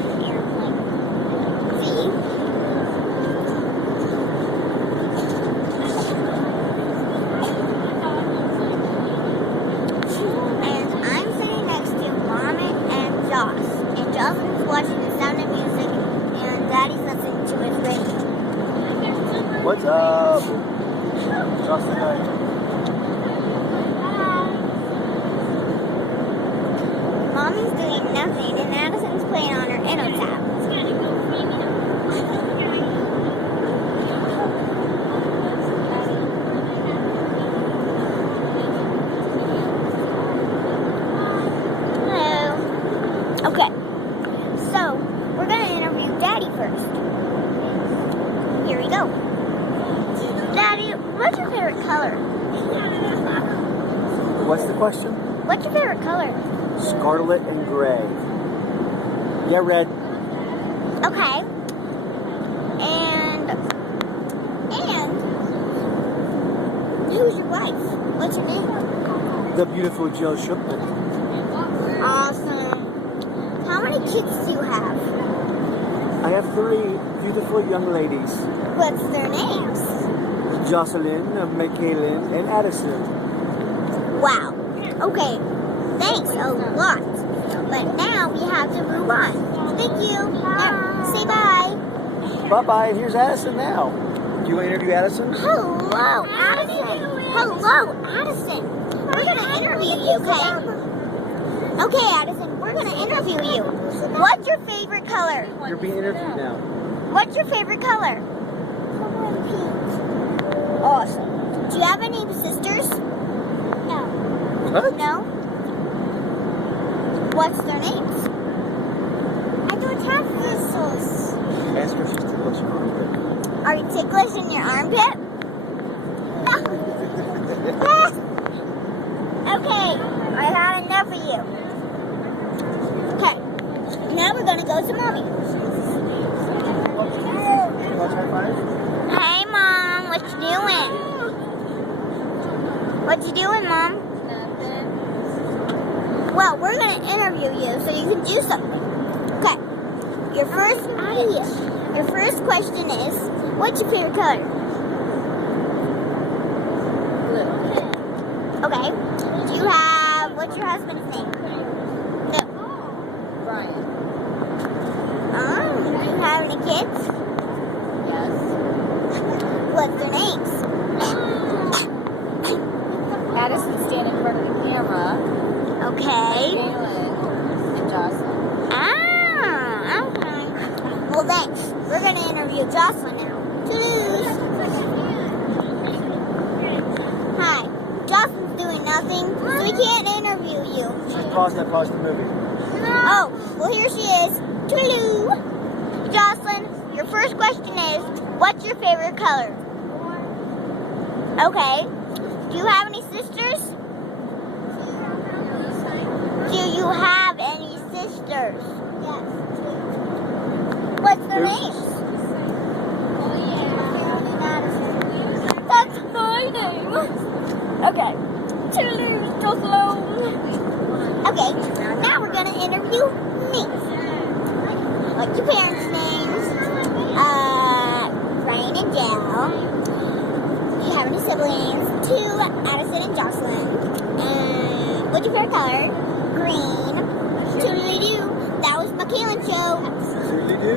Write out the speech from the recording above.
on an airplane. See? And I'm sitting next to Mom and Joss. And Jocelyn's watching The Sound of Music, and Daddy's listening to his radio. What's up? Jocelyn, how are you? Mommy's doing nothing, and Addison's playing on her InnoTab. Hello. Okay, so we're going to interview Daddy first. Here we go. Daddy, what's your favorite color? What's the question? What's your favorite color? Scarlet and gray. Yeah, red. Okay. And who's your wife? What's your name? The beautiful Jill Shipman. Awesome. How many kids do you have? I have 3 beautiful young ladies. What's their names? Jocelyn, Michaelin, and Addison. Wow. Okay. Thanks a lot. But now we have to move on. Thank you. Now, say bye. Bye-bye, and here's Addison now. Do you want to interview Addison? Hello, Addison. Hello, Addison. We're going to interview you, okay? Okay, Addison, we're going to interview you. What's your favorite color? You're being interviewed now. What's your favorite color? Awesome. Do you have any sisters? No. What? No? What's their names? I don't have sisters. Ask her if she's ticklish in her armpit. Are you ticklish in your armpit? Okay, I had enough of you. Okay, now we're gonna go to Mommy. Watch high five? Hey, Mom, what you doing? What you doing, Mom? Nothing. Well, we're gonna interview you so you can do something. Okay, your first question is, what's your favorite color? Blue. Okay, do you have, what's your husband's name? No. Brian. Do you have any kids? Yes. What's their names? Addison's standing in front of the camera. Okay. Galen and Jocelyn. Okay. Well, thanks. We're going to interview Jocelyn now. Cheers. Hi. Jocelyn's doing nothing, so we can't interview you. Just pause the movie. Oh, well, here she is. Toodaloo. Jocelyn, your first question is, what's your favorite color? Okay. Do you have any sisters? Do you have any sisters? Yes. What's their names? That's my name. Okay. Toodaloo, Jocelyn. Okay, now we're gonna interview me. What's your parents' names? Brian and Jill. Do you have any siblings? 2, Addison and Jocelyn. What's your favorite color? Green. Toodaloo. That was Michaelin's show. Zoodly-doo.